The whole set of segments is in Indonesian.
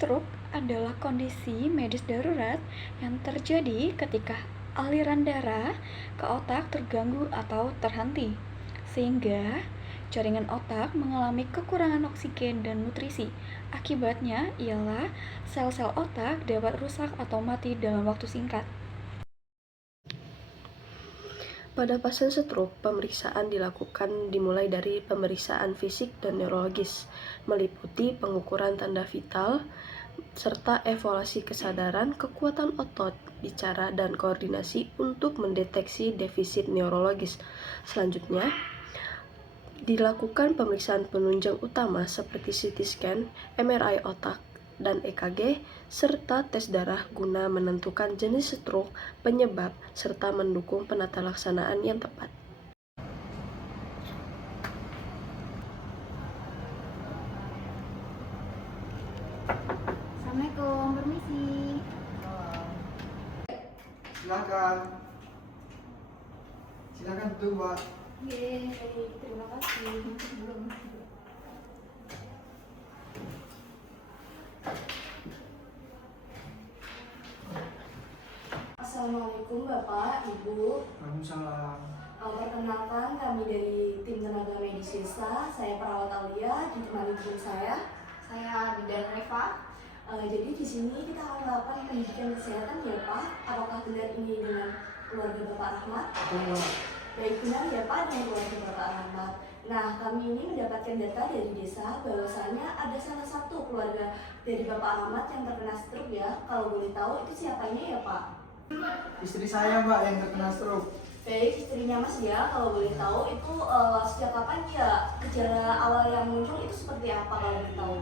Stroke adalah kondisi medis darurat yang terjadi ketika aliran darah ke otak terganggu atau terhenti, sehingga jaringan otak mengalami kekurangan oksigen dan nutrisi. Akibatnya ialah sel-sel otak dapat rusak atau mati dalam waktu singkat. Pada pasien stroke, pemeriksaan dilakukan dimulai dari pemeriksaan fisik dan neurologis, meliputi pengukuran tanda vital, serta evaluasi kesadaran, kekuatan otot, bicara, dan koordinasi untuk mendeteksi defisit neurologis. Selanjutnya, dilakukan pemeriksaan penunjang utama seperti CT scan, MRI otak, dan EKG, serta tes darah guna menentukan jenis stroke, penyebab, serta mendukung penatalaksanaan yang tepat. Assalamualaikum, permisi. Silakan. Silakan duduk, Mbak. Baik, terima kasih. Assalamualaikum Bapak, Ibu. Waalaikumsalam. Perkenalkan kami dari tim tenaga medis desa. Saya perawat Alia, ditemani guru saya Bidan Reva. Jadi di sini kita akan melakukan pendidikan kesehatan ya Pak. Apakah benar ini dengan keluarga Bapak Rahmat? Betul. Baik, benar ya Pak dengan keluarga Bapak Rahmat. Nah, kami ini mendapatkan data dari desa bahwasanya ada salah satu keluarga dari Bapak Rahmat yang terkena stroke ya. Kalau boleh tahu itu siapanya ya Pak? Istri saya, Mbak, yang terkena stroke. Baik, istrinya Mas ya. Kalau boleh tahu itu sejak kapan ya gejala awal yang muncul itu seperti apa kalau boleh tahu?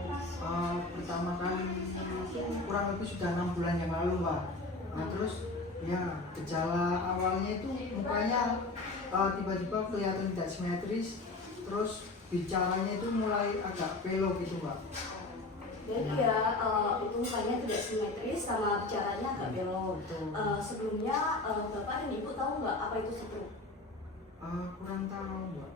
Pertama kali kurang lebih sudah 6 bulan yang lalu, Mbak. Nah, terus ya gejala awalnya itu mukanya tiba-tiba kelihatan tidak simetris, terus bicaranya itu mulai agak belok gitu, Mbak. Jadi ya itu mukanya tidak simetris sama bicaranya agak belok. Sebelumnya Bapak dan Ibu tahu nggak apa itu stroke? Kurang tahu, Mbak.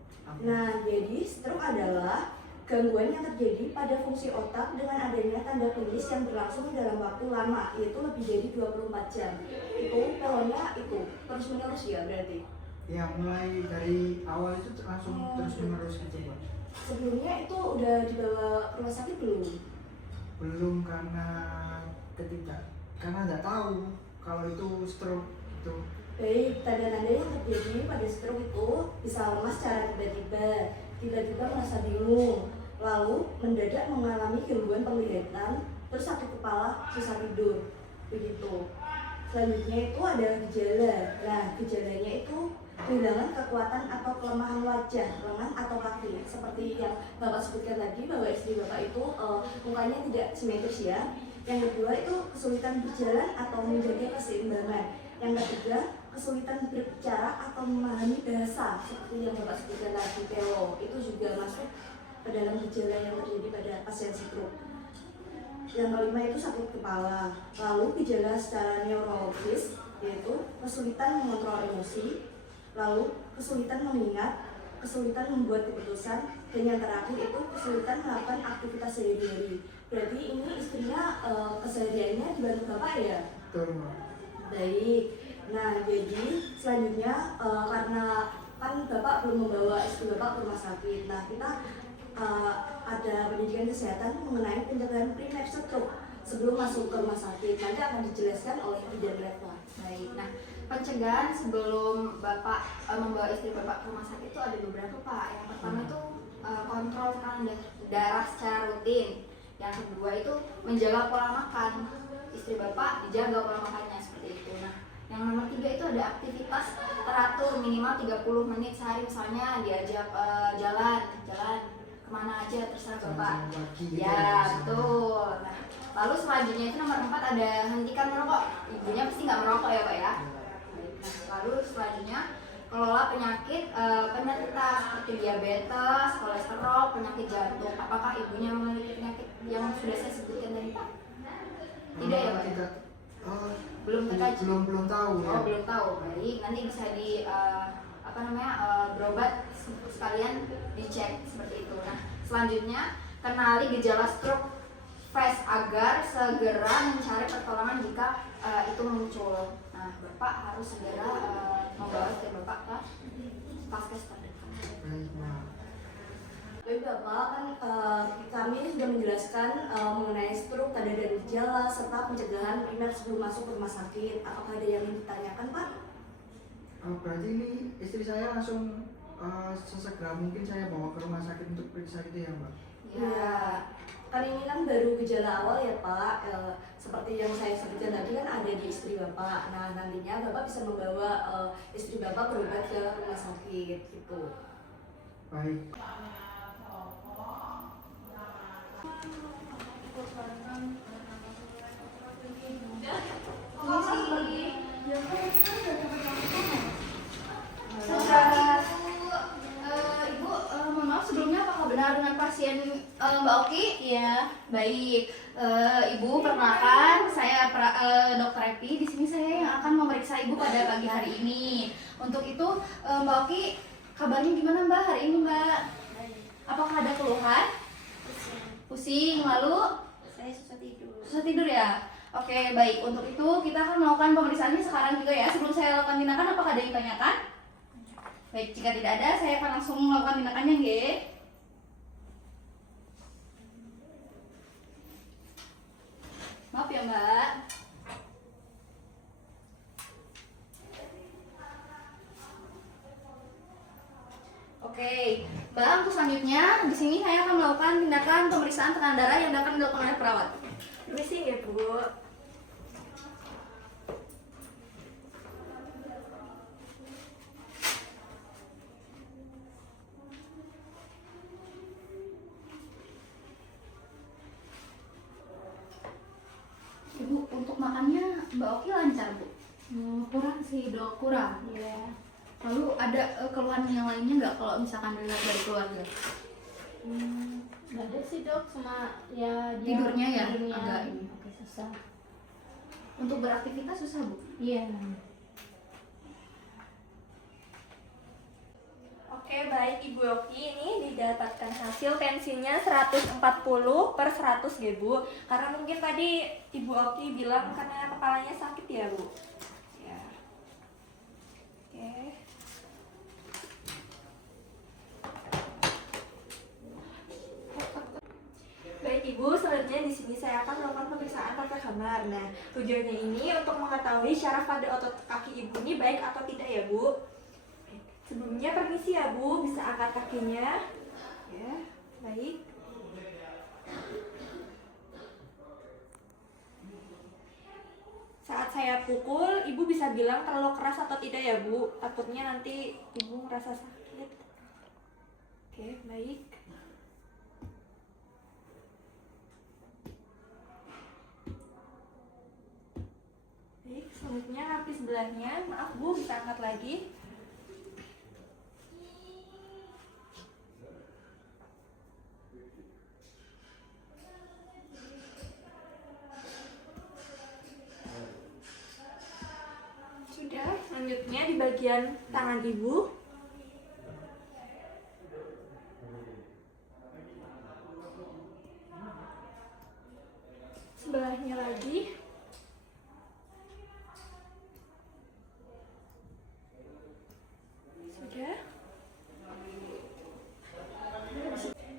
Nah, jadi stroke adalah gangguan yang terjadi pada fungsi otak dengan adanya tanda klinis yang berlangsung dalam waktu lama, yaitu lebih dari 24 jam. Itu pelonya itu terus menerus ya berarti. Ya, mulai dari awal itu langsung terus menerus gitu, Mbak. Sebelumnya itu udah dibawa ke rumah sakit belum? Belum, karena nggak tahu kalau itu stroke itu. Baik, tanda-tanda yang terjadi pada stroke itu bisa lemas secara tiba-tiba merasa bingung, lalu mendadak mengalami gangguan penglihatan, terus sakit kepala, susah tidur, begitu. Selanjutnya itu ada gejala. Nah, gejalanya itu kehilangan kekuatan atau kelemahan wajah, lengan atau kaki. Seperti yang Bapak sebutkan tadi bahwa istri Bapak itu mukanya tidak simetris ya. Yang kedua itu kesulitan berjalan atau menjaga keseimbangan. Yang ketiga, kesulitan berbicara atau memahami bahasa seperti yang Bapak sebutkan tadi, pelo. Itu juga masuk ke dalam gejala yang terjadi pada pasien stroke. Yang kelima itu sakit kepala. Lalu gejala secara neurologis yaitu kesulitan mengontrol emosi, lalu kesulitan mengingat, kesulitan membuat keputusan, dan yang terakhir itu kesulitan melakukan aktivitas sehari-hari. Berarti ini istrinya kesehariannya dibantu Bapak ya? Betul, Mbak. Baik. Nah, jadi selanjutnya karena kan Bapak belum membawa istri Bapak ke rumah sakit. Nah, kita ada pendidikan kesehatan mengenai pencegahan primer stroke sebelum masuk ke rumah sakit. Nanti akan dijelaskan oleh Bidan Reva. Baik, nah pencegahan sebelum Bapak membawa istri Bapak ke rumah sakit itu ada beberapa Pak. Yang pertama itu kontrol tekanan darah secara rutin. Yang kedua itu menjaga pola makan. Istri Bapak dijaga pola makannya seperti itu. Nah, yang nomor 3 itu ada aktivitas teratur minimal 30 menit sehari, misalnya diajak jalan kemana aja terserah Bapak. Ya, betul. Nah, lalu selanjutnya itu nomor 4 ada hentikan merokok. Ibunya pasti nggak merokok ya Pak ya. Nah, lalu selanjutnya kelola penyakit penyerta seperti diabetes, kolesterol, penyakit jantung. Apakah ibunya memiliki penyakit yang sudah saya sebutkan tadi Pak? Tidak ya Pak? Tidak. Belum terkaji? Belum tahu ya. Oh, belum tahu. Baik, nanti bisa di berobat sekalian dicek seperti itu. Nah, selanjutnya kenali gejala stroke fast agar segera mencari pertolongan jika itu muncul. Nah, Bapak harus segera membawa istri Bapak ke Vaskes terdekat. Baik, Mbak. Baik Bapak, kan kami sudah menjelaskan mengenai stroke, tanda dan gejala, serta pencegahan primer sebelum masuk ke rumah sakit. Apakah ada yang ingin ditanyakan Pak? Berarti ini istri saya langsung sesegera mungkin saya bawa ke rumah sakit untuk periksa itu ya, Mbak? Ya, kan ini kan baru gejala awal ya Pak. Seperti yang saya sebutkan tadi kan ada di istri Bapak. Nah nantinya Bapak bisa membawa istri Bapak berobat ke rumah sakit gitu. Baik. Ibu, mohon maaf sebelumnya apakah benar dengan pasien Mbak Oki? Iya, baik. Ibu perkenalkan, saya Dr. Epi. Di sini saya yang akan memeriksa Ibu pada pagi hari ini. Untuk itu, Mbak Oki, kabarnya gimana Mbak hari ini Mbak? Apakah ada keluhan? Pusing, lalu? Saya susah tidur. Susah tidur ya? Oke, baik. Untuk itu kita akan melakukan pemeriksaannya sekarang juga ya. Sebelum saya lakukan tindakan, apakah ada yang ditanyakan? Baik, jika tidak ada, saya akan langsung melakukan tindakannya, nggih. Maaf ya, Mbak. Oke, Mbak, untuk selanjutnya di sini saya akan melakukan tindakan pemeriksaan tekanan darah yang akan dilakukan oleh perawat. Permisi ya Bu. Ibu, untuk makannya Mbak Oki lancar, Bu? Kurang sih dok. Kurang. Iya. Lalu ada keluhan yang lainnya nggak kalau misalkan dari keluarga? Nggak ada sih dok, sama ya dia Tidurnya ya tidurnya agak ini. oke susah. Untuk beraktivitas susah, Bu? Iya. Oke, baik Ibu Oki, ini didapatkan hasil tensinya 140 per 100 ya Bu. Karena mungkin tadi Ibu Oki bilang karena kepalanya sakit ya Bu. Ya. Oke. Baik Ibu, selanjutnya di sini saya akan melakukan pemeriksaan tata kamar. Nah, tujuannya ini untuk mengetahui syaraf pada otot kaki Ibu ini baik atau tidak ya Bu. Sebelumnya permisi ya Bu, bisa angkat kakinya. Ya, baik. Saat saya pukul, Ibu bisa bilang terlalu keras atau tidak ya Bu. Takutnya nanti Ibu merasa sakit. Oke, baik. Baik, selanjutnya kaki sebelahnya. Maaf Bu, bisa angkat lagi. Sudah, selanjutnya di bagian tangan Ibu. Sebelahnya lagi. Sudah.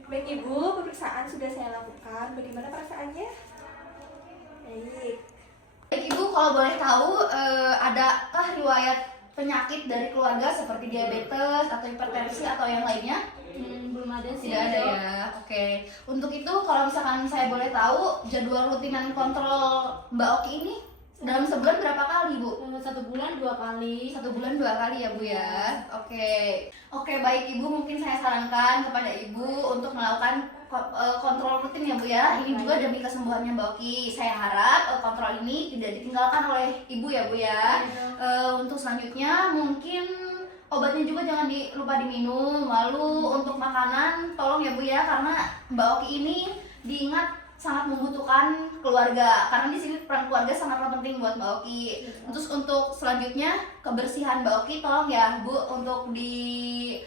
Baik Ibu, pemeriksaan sudah saya lakukan. Bagaimana perasaannya? Baik. Baik Ibu, kalau boleh tahu, adakah riwayat penyakit dari keluarga seperti diabetes atau hipertensi atau yang lainnya? Belum ada sih. Tidak ada dok. ya. Oke. Untuk itu, kalau misalkan saya boleh tahu, jadwal rutinan kontrol Mbak Oki ini dalam sebulan berapa kali, Bu? 1 bulan 2 kali. 1 bulan 2 kali ya Bu ya. Oke. Oke, baik Ibu, mungkin saya sarankan kepada Ibu untuk melakukan kontrol rutin ya Bu ya. Ini juga demi kesembuhannya Mbak Oki. Saya harap kontrol ini tidak ditinggalkan oleh Ibu ya Bu ya. Untuk selanjutnya mungkin obatnya juga jangan lupa diminum. Lalu untuk makanan tolong ya Bu ya, karena Mbak Oki ini diingat sangat membutuhkan keluarga, karena di sini peran keluarga sangatlah penting buat Mbak Oki. Terus untuk selanjutnya kebersihan Mbak Oki tolong ya Bu untuk di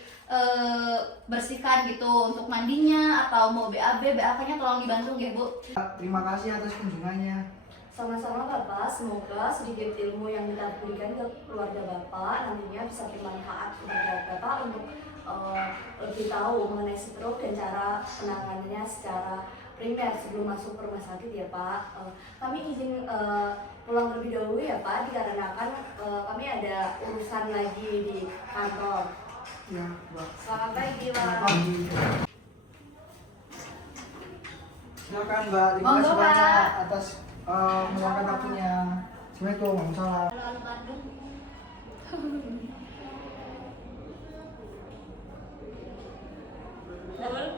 bersihkan gitu untuk mandinya, atau mau BAB, BAK-nya tolong dibantu nggih Bu. Terima kasih atas kunjungannya. Sama-sama Bapak, semoga sedikit ilmu yang kita berikan ke keluarga Bapak nantinya bisa bermanfaat kepada Bapak untuk lebih tahu mengenai stroke dan cara penanganannya secara primer sebelum masuk ke rumah sakit ya Pak. Kami izin pulang terlebih dahulu ya Pak, dikarenakan kami ada urusan lagi di kantor. Ya, Mbak. Selamat pagi Selamat Pak. pagi. Silakan Mbak, terima Monggo, kasih banyak Pak. atas meluangkan waktunya. Assalamualaikum, waalaikumsalam. Lalu Bandung.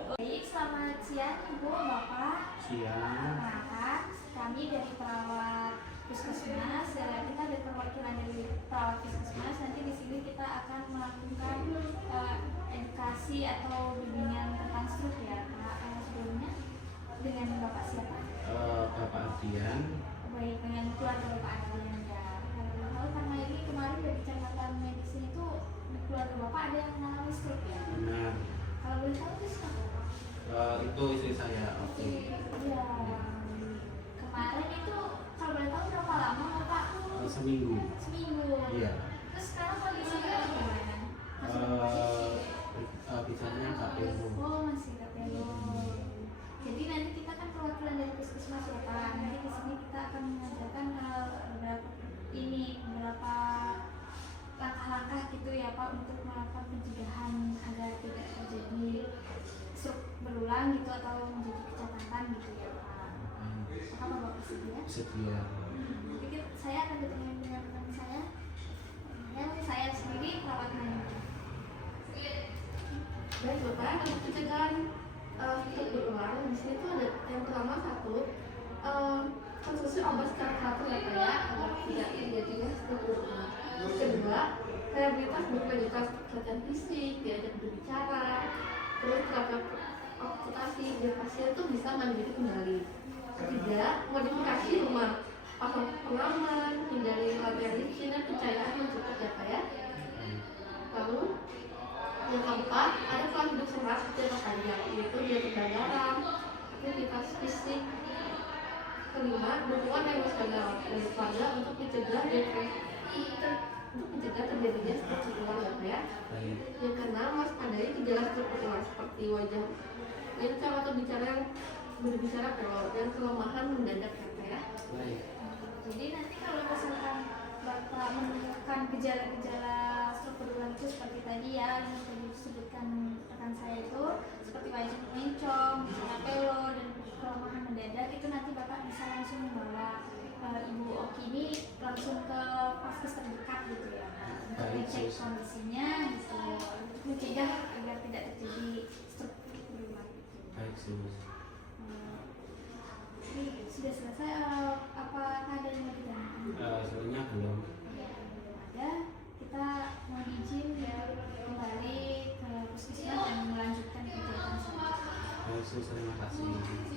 Baik, selamat siang Ibu, Bapak. Siang. Perkenalkan, kami dari perawat puskesmas. Kita ada perwakilan dari perawat puskesmas. Nanti di sini kita akan melakukan edukasi atau bimbingan tentang stroke ya, Kak. Sebelumnya dengan Bapak siapa? Bapak Ardian. Baik, dengan keluarga Bapak Adrian ya. Lalu karena ini kemarin dari catatan medis itu di keluarga Bapak ada yang mengalami stroke ya. Benar. Kalau boleh tahu itu siapa? Itu istri saya. Oke. Iya. Kemarin itu kalau boleh tahu berapa lama Bapak? Seminggu. Seminggu. Iya. Terus sekarang kondisinya gimana? Masih dalam posisi? Bicaranya KPU. Oh, masih KPU. Jadi nanti kita kan perwakilan dari puskesmas ya Pak. Nanti di sini kita akan mengajarkan hal beberapa langkah-langkah gitu ya Pak untuk melakukan pencegahan agar tidak terjadi stroke berulang gitu atau menjadi kecacatan gitu ya Pak. Apakah Bapak bersedia? Sedia. Jadi saya akan bertanya dengan teman saya. Yang saya sendiri perawat Nani. Baik Bapak, untuk pencegahan stroke berulang di sini tuh ada yang pertama satu konsumsi obat secara teratur ya Pak ya, agar tidak terjadinya stroke berulang. Kedua, rehabilitas berkualitas kesehatan fisik, diajak berbicara, terus terapkan okupasi biar pasien tuh bisa mandiri kembali. Ketiga, modifikasi rumah, pasang pengaman, hindari latihan licin dan pencahayaan yang cukup ya Pak ya. Lalu yang keempat, ada pola hidup sehat jangka panjang, yaitu diet garam, aktivitas fisik. Kelima, dukungan emosional dari keluarga untuk mencegah depresi, untuk mencegah terjadinya stroke berulang ya Pak ya. Baik. Yang keenam, waspadai gejala stroke berulang seperti wajah lincah atau berbicara pelor dan kelemahan mendadak ya Pak ya. Baik. Jadi nanti kalau misalkan Bapak menemukan gejala-gejala stroke berulang itu seperti tadi ya yang tadi disebutkan rekan saya itu seperti wajah mencong, bicara pelo dan kelemahan mendadak, itu nanti Bapak bisa langsung membawa Ibu Oki ini langsung ke vaskes terdekat gitu ya Pak, untuk Baik, ngecek sis. kondisinya gitu untuk mencegah agar tidak terjadi stroke berulang gitu. Baik, sus. Ini sudah selesai, apakah ada yang mau ditanyakan? Sebenarnya belum. Ada, kita mau izin ya kembali ke puskesmas dan melanjutkan kegiatan selanjutnya. Baik, sus. Terima kasih.